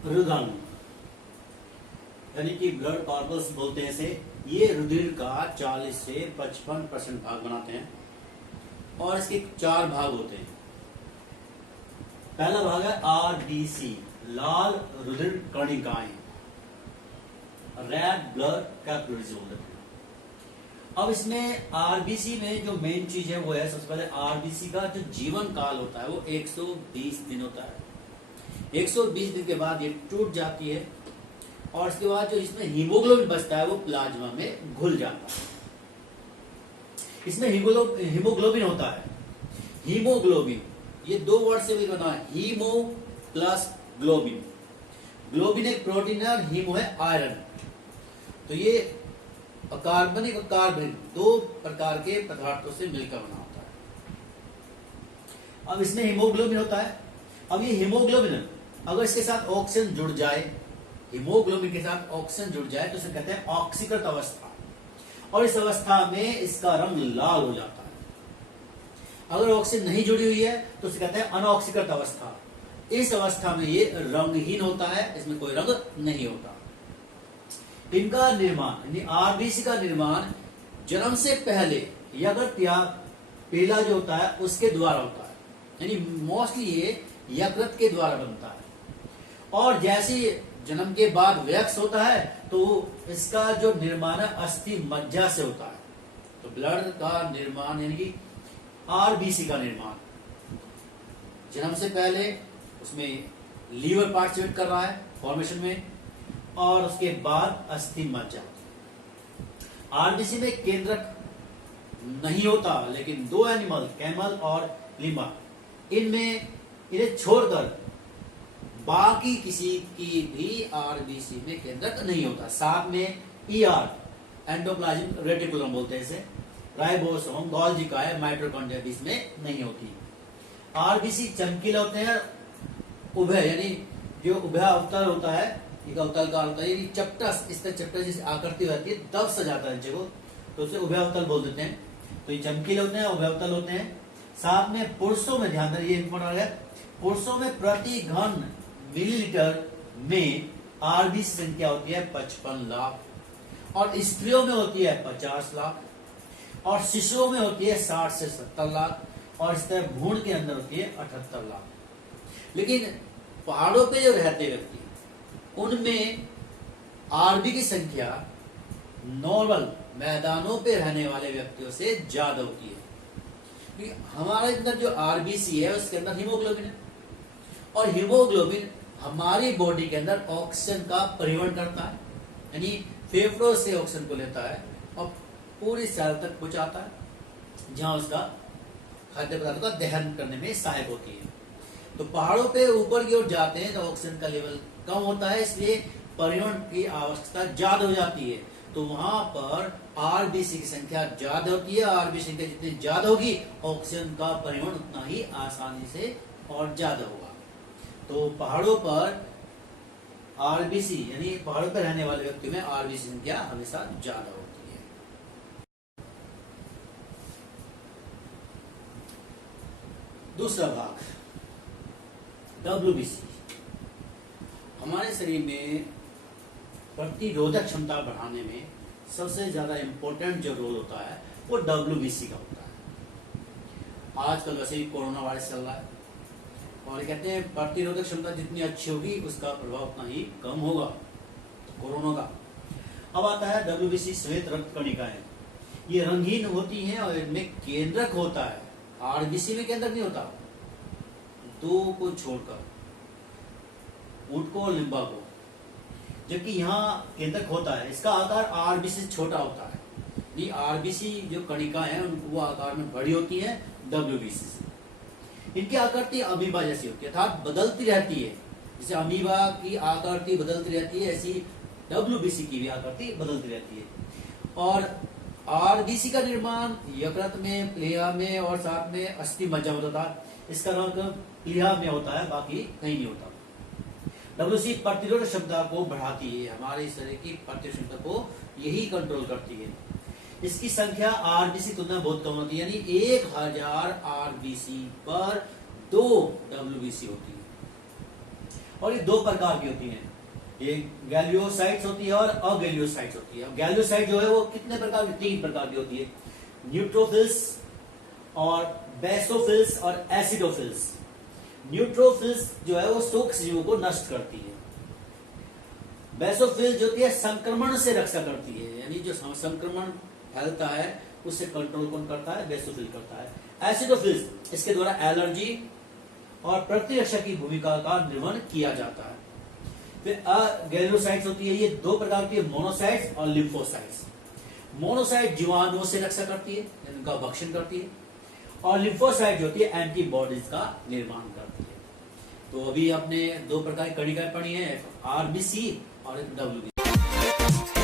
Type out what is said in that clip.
रुधिराणु यानी कि blood corpus बोलते हैं इसे। ये रुधिर का 40 से 55% भाग बनाते हैं और इसके 4 भाग होते हैं। पहला भाग है आरबीसी, लाल रुधिर कणिकाएं, रेड ब्लड कैपिलरीज बोलते हैं। अब इसमें आरबीसी में जो मेन चीज है वो है, सबसे पहले आरबीसी का जो जीवन काल होता है वो 120 दिन होता है। 120 दिन के बाद ये टूट जाती है और इसके बाद जो इसमें हीमोग्लोबिन बचता है वो प्लाज्मा में घुल जाता है। इसमें हीमोग्लोबिन होता है। हीमोग्लोबिन ये 2 वर्ड से भी बना है, हीमो प्लस ग्लोबिन। ग्लोबिन एक प्रोटीन है और हीमो है आयरन। तो ये अकार्बनिक और कार्बनिक 2 प्रकार के पदार्थों से मिलकर बना होता है। अब इसमें हीमोग्लोबिन होता है। अब ये हीमोग्लोबिन अगर इसके साथ ऑक्सीजन जुड़ जाए, हीमोग्लोबिन के साथ ऑक्सीजन जुड़ जाए तो इसे कहते हैं ऑक्सीकृत अवस्था, और इस अवस्था में इसका रंग लाल हो जाता है। अगर ऑक्सीजन नहीं जुड़ी हुई है तो इसे कहते हैं अनऑक्सीकृत अवस्था। इस अवस्था में ये रंगहीन होता है, इसमें कोई रंग नहीं होता। इनका निर्माण यानी आरबीसी का निर्माण जन्म से पहले यकृत या पीला जो होता है उसके द्वारा होता है, यानी मोस्टली ये यकृत के द्वारा बनता है। और जैसे जन्म के बाद वयस्क होता है तो इसका जो निर्माण है अस्थि मज्जा से होता है। तो ब्लड का निर्माण यानी कि आरबीसी का निर्माण जन्म से पहले उसमें लीवर पार्टिसिपेट कर रहा है फॉर्मेशन में, और उसके बाद अस्थि मज्जा। आरबीसी में केंद्रक नहीं होता, लेकिन 2 एनिमल कैमल और लिमा इन्हें छोड़कर बाकी किसी की भी आरबीसी में केंद्रक नहीं होता। साथ में ईआर एंडोप्लाज्मिक रेटिकुलम बोलते हैं इसे, राइबोसोम, गोल्गी काया, माइटोकॉन्ड्रिया भी इसमें नहीं होती। आरबीसी चमकीले होते हैं, उभय यानी जो उभयावतल होता है, एक अवतल का होता है, चपटस, इस तरह चपटस जैसी आकृति होती है, दब सा जाता है नीचे को, तो उसे उभयावतल बोल देते हैं। तो ये चमकीले होते हैं, उभयावतल होते हैं। साथ में पुरुषों में ध्यान दें, ये इंपॉर्टेंट है, पुरुषों में प्रति घन मिलीलीटर में आरबीसी संख्या होती है 55 लाख, और स्त्रियों में होती है 50 लाख, और शिशुओं में होती है 60 से 70 लाख, और इस तरह भ्रूण के अंदर होती है 78 लाख। लेकिन पहाड़ों पे जो रहते व्यक्ति उनमें आरबी की संख्या नॉर्मल मैदानों पे रहने वाले व्यक्तियों से ज्यादा होती है। हमारे अंदर जो आरबीसी है उसके अंदर हीमोग्लोबिन है, और हीमोग्लोबिन हमारी बॉडी के अंदर ऑक्सीजन का परिवहन करता है, यानी फेफड़ों से ऑक्सीजन को लेता है और पूरी सेल तक पहुंचाता है, जहां उसका खाद्य पदार्थों का दहन करने में सहायक होती है। तो पहाड़ों पे ऊपर की ओर जाते हैं तो ऑक्सीजन का लेवल कम होता है, इसलिए परिवहन की आवश्यकता ज्यादा हो जाती है। तो वहां पर आरबीसी की संख्या ज्यादा होती है। आरबीसी की संख्या जितनी ज्यादा होगी ऑक्सीजन का परिवहन उतना ही आसानी से और ज्यादा होगा। तो पहाड़ों पर आरबीसी यानी पहाड़ों पर रहने वाले व्यक्ति में आरबीसी संख्या हमेशा ज्यादा होती है। दूसरा भाग डब्ल्यूबीसी। हमारे शरीर में प्रतिरोधक क्षमता बढ़ाने में सबसे ज्यादा इंपॉर्टेंट जो रोल होता है वो डब्ल्यूबीसी का होता है। आजकल वैसे ही कोरोना वायरस चल रहा है और कहते हैं प्रतिरोधक क्षमता जितनी अच्छी होगी उसका प्रभाव उतना ही कम होगा कोरोना का। अब आता है डब्ल्यूबीसी, श्वेत रक्त कणिकाएं। ये रंगीन होती हैं और इनमें केंद्रक होता है। आरबीसी में केंद्रक नहीं होता, 2 को छोड़कर, ऊतकों और लिम्बा को, जबकि यहाँ केंद्रक होता है। इसका आकार आरबीसी से छोटा होता है। ये आरबीसी जो कणिकाएं हैं उनको वो आकार में बड़ी होती है डब्ल्यूबीसी से। इनकी आकृति अमीबा जैसी होती है, अर्थात बदलती रहती है। जैसे अमीबा की आकृति बदलती रहती है, ऐसी डब्ल्यूबीसी की भी आकृति बदलती रहती है। और आरबीसी का निर्माण यकृत में, प्लीहा में और साथ में अस्थि मज्जा होता था। इसका रंग प्लीहा में होता है, बाकी कहीं नहीं होता। डब्ल्यूबीसी प्रतिरोध क्षमता को बढ़ाती है, हमारे शरीर की प्रतिरोध क्षमता को यही कंट्रोल करती है। इसकी संख्या आरबीसी तुलना में बहुत कम होती है, यानी 1000 आरबीसी पर 2 डब्ल्यूबीसी होती है। और ये दो प्रकार की होती हैं, ये गैल्यूसाइट्स होती है और अगैल्यूसाइट्स होती है। गैल्यूसाइट जो है वो कितने प्रकार की, 3 प्रकार की होती है, न्यूट्रोफिल्स और बेसोफिल्स और एसिडोफिल्स। न्यूट्रोफिल्स जो है वो सूक्ष्म जीवों को नष्ट करती है। बेसोफिल जो होती है संक्रमण से रक्षा करती है, यानी जो संक्रमण फैलता है उससे कंट्रोल कौन करता है, बेसोफिल करता है। एसिडोफिल्स इसके द्वारा एलर्जी और प्रतिरक्षा की भूमिका का निर्वहन किया जाता है। फिर अगैल्यूसाइट्स होती है, ये 2 प्रकार की, मोनोसाइट्स और लिम्फोसाइट्स। मोनोसाइट जीवाणुओं से रक्षा करती है, इनका भक्षण करती है, और लिम्फोसाइट जो होती है एंटीबॉडीज का निर्माण करती है। तो अभी आपने 2 प्रकार की कणिकाएं पढ़ी है, आरबीसी और डब्ल्यूबीसी।